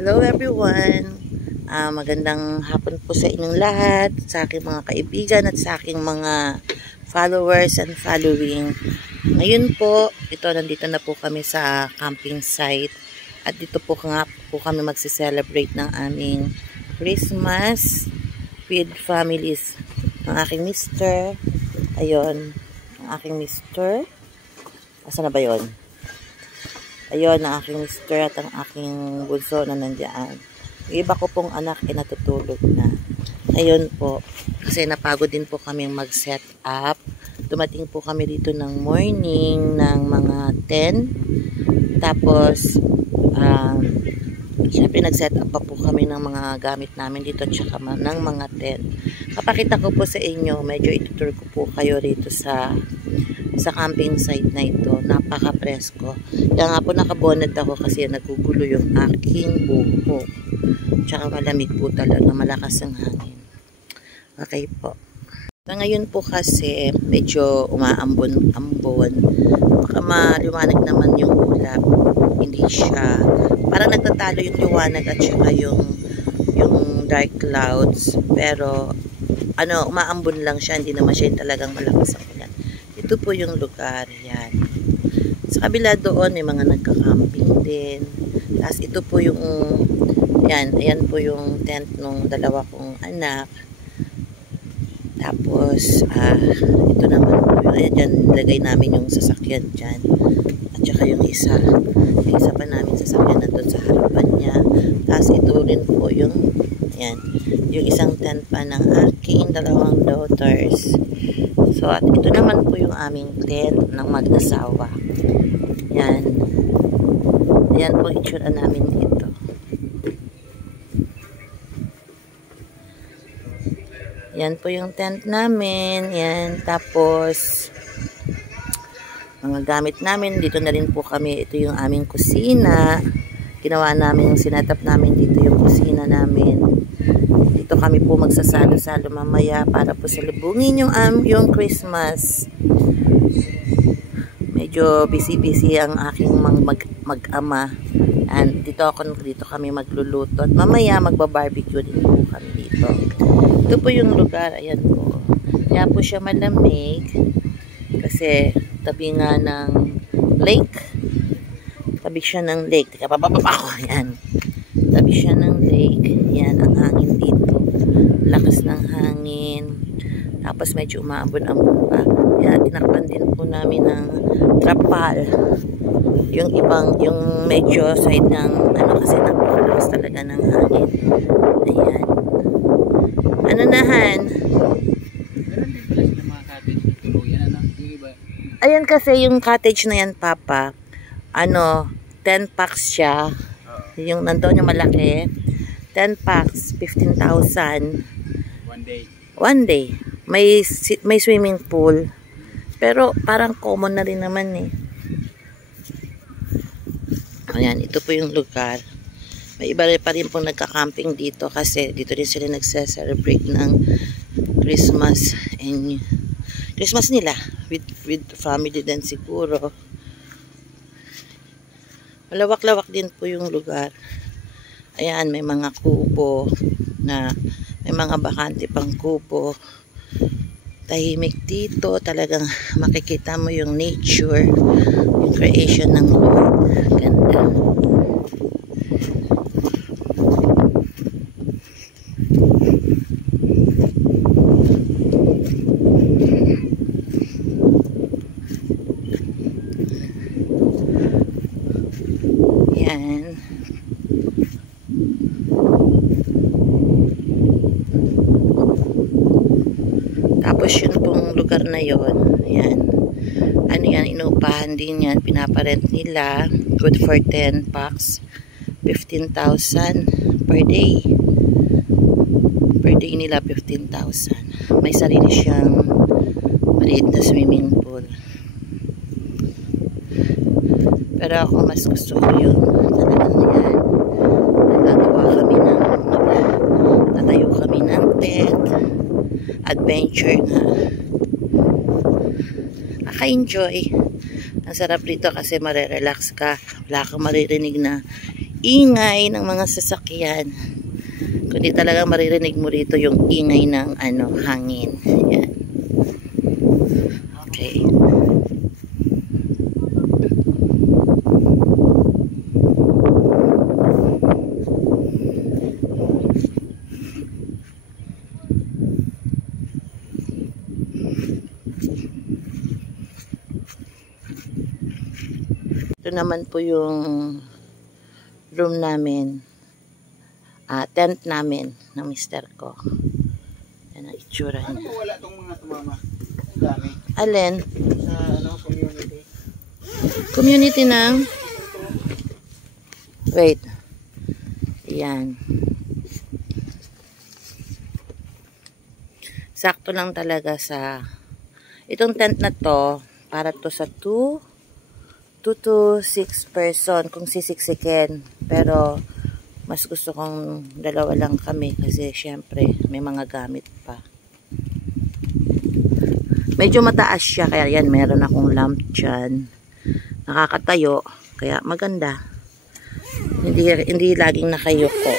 Hello everyone! Magandang hapon po sa inyong lahat, sa aking mga kaibigan at sa aking mga followers and following. Ngayon po, nandito na po kami sa camping site at dito po nga po kami magse-celebrate ng aming Christmas with families ng aking mister. Ayun, ang aking mister. Asa na ba yun? Ayun, ang aking mister at ang aking bunso na nandiyan. Yung iba ko pong anak ay natutulog na. Ayun po, kasi napagod din po kami mag-set up. Dumating po kami dito ng morning ng mga 10. Tapos, syempre nag-set up pa po kami ng mga gamit namin dito tsaka ng mga 10. Kapakita ko po sa inyo, medyo itutur ko po kayo rito sa camping site na ito. Napaka-presko. Kaya nga po nakabonet ako kasi nagugulo yung aking buhok. Tsaka malamig po talaga. Malakas ang hangin. Okay po. So, ngayon po kasi medyo umaambon-ambon. Baka maliwanag naman yung ulap. Hindi siya. Parang nagtatalo yung liwanag at saka yung dark clouds. Pero umaambon lang siya. Hindi naman siya talagang malakas ang ulan. Ito po yung lugar, yan. Sa kabila doon, may mga nagka-camping din. Tapos ito po yung, ayan po yung tent ng dalawa kong anak. Tapos, ito naman po, ayan dyan, lagay namin yung sasakyan dyan. At saka yung isa pa namin sasakyan na doon sa harapan niya. Tapos ito rin po yung, yung isang tent pa ng aking dalawang daughters. So, at ito naman po yung aming tent ng mag-asawa. Yan. Yan po itsura namin dito. Yan po yung tent namin. Yan. Tapos, mga gamit namin. Dito na rin po kami. Ito yung aming kusina. Ginawa namin, sinetap namin dito yung kusina namin. Dito kami po magsasalo-salo mamaya para po salubungin yung Christmas. Medyo busy-busy ang aking mag-ama. And dito kami magluluto. At mamaya magbabarbecue din po kami dito. Ito po yung lugar. Ayan po. Kaya po siya malamig. Kasi tabi nga ng lake. Tabi siya ng lake. Teka, bababa ko. Ayan. Tabi siya ng lake. Yan, ang hangin dito. Lakas ng hangin. Tapos medyo umaambon-ambon pa. Yan, tinakpan din po namin ng trapal. Yung medyo side ng, kasi napakalakas talaga ng hangin. Ayan. Ano nahan? Ayan kasi yung cottage na yan, Papa. 10 packs siya. Yung nandoon yung malaki. 10 packs, 15,000. One day. May swimming pool. Pero parang common na rin naman eh. Ayan, ito po yung lugar. May iba pa rin pong nagka-camping dito kasi dito rin sila nagse-celebrate ng Christmas and Christmas nila with family din siguro. Malawak-lawak din po yung lugar. Ayan, may mga kubo na may mga bakante pang kubo. Tahimik dito. Talagang makikita mo yung nature, yung creation ng Lord. Ganda. Yan. Tapos yun pong lugar na yon, yan. Inuupahan din yan, pinaparent nila. Good for 10 packs. 15,000 per day. Per day nila 15,000. May sarili siyang maliit na swimming pool. Pero ako mas gusto ko yung talagang yan. Natayo kami ng tent. Adventure nga. Naka-enjoy. Ang sarap dito kasi marerelax ka. Wala kang maririnig na ingay ng mga sasakyan. Kundi talagang maririnig mo rito yung ingay ng hangin. Yan. Okay. Ito naman po yung room namin. Tent namin ng mister ko. Yan ang itsura niya. Ano wala tong mga tumama? Ang dami. Alin? Sa community. Community ng? Wait. Yan. Sakto lang talaga sa itong tent na to, para to sa 2 to 6 person kung sisiksikin. Pero mas gusto kong dalawa lang kami kasi syempre may mga gamit pa. Medyo mataas siya kaya yan, meron akong lamp dyan. Nakakatayo kaya maganda. Hindi laging nakayuko.